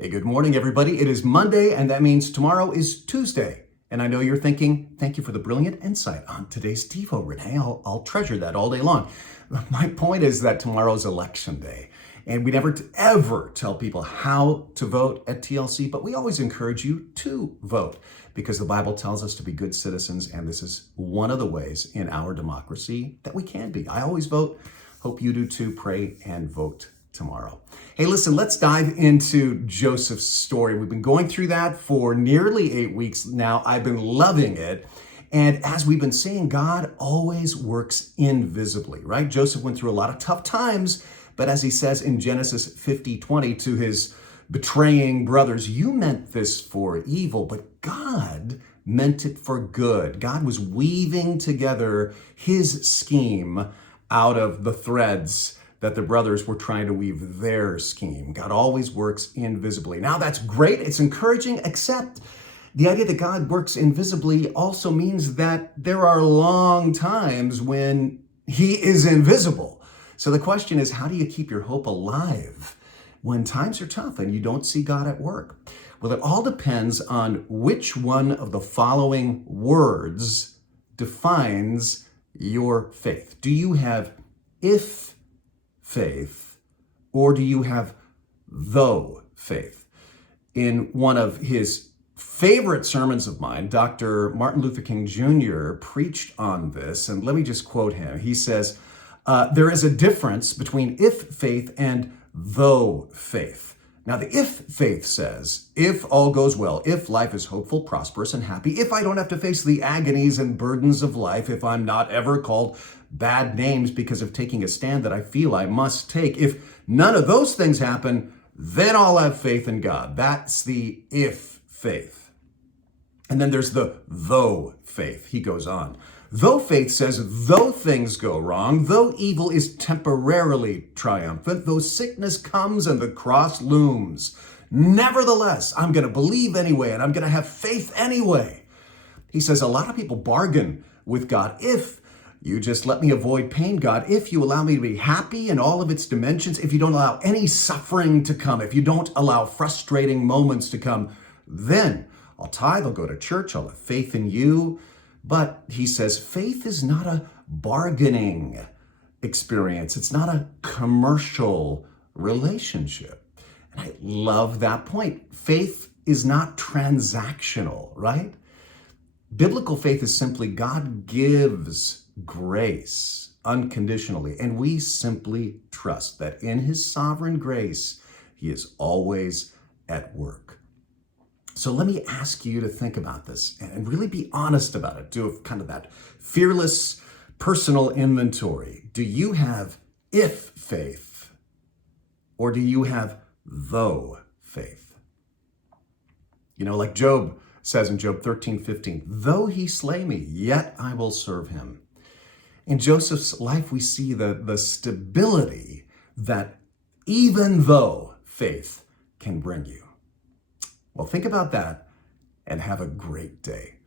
Hey, good morning, everybody. It is Monday, and that means tomorrow is Tuesday. And I know you're thinking, thank you for the brilliant insight on today's Devo, Rene. I'll treasure that all day long. My point is that tomorrow's election day, and we never ever tell people how to vote at TLC, but we always encourage you to vote because the Bible tells us to be good citizens, and this is one of the ways in our democracy that we can be. I always vote. Hope you do too. Pray and vote tomorrow. Hey, listen, let's dive into Joseph's story. We've been going through that for nearly 8 weeks now. I've been loving it. And as we've been seeing, God always works invisibly, right? Joseph went through a lot of tough times, but as he says in Genesis 50:20 to his betraying brothers, you meant this for evil, but God meant it for good. God was weaving together his scheme out of the threads that the brothers were trying to weave their scheme. God always works invisibly. Now that's great, it's encouraging, except the idea that God works invisibly also means that there are long times when he is invisible. So the question is, how do you keep your hope alive when times are tough and you don't see God at work? Well, it all depends on which one of the following words defines your faith. Do you have if faith, or do you have though faith? In one of his favorite sermons of mine, Dr. Martin Luther King Jr. preached on this, and let me just quote him. He says, there is a difference between if faith and though faith. Now, the if faith says, if all goes well, if life is hopeful, prosperous, and happy, if I don't have to face the agonies and burdens of life, if I'm not ever called bad names because of taking a stand that I feel I must take, if none of those things happen, then I'll have faith in God. That's the if faith. And then there's the though faith. He goes on. Though faith says, though things go wrong, though evil is temporarily triumphant, though sickness comes and the cross looms, nevertheless, I'm going to believe anyway, and I'm going to have faith anyway. He says a lot of people bargain with God. If you just let me avoid pain, God, if you allow me to be happy in all of its dimensions, if you don't allow any suffering to come, if you don't allow frustrating moments to come, then I'll tithe, I'll go to church, I'll have faith in you. But he says faith is not a bargaining experience. It's not a commercial relationship. And I love that point. Faith is not transactional, right? Biblical faith is simply God gives grace unconditionally, and we simply trust that in his sovereign grace, he is always at work. So let me ask you to think about this and really be honest about it. Do kind of that fearless personal inventory. Do you have if faith, or do you have though faith? You know, like Job says in Job 13:15, though he slay me, yet I will serve him. In Joseph's life, we see the stability that even though faith can bring you. Well, think about that and have a great day.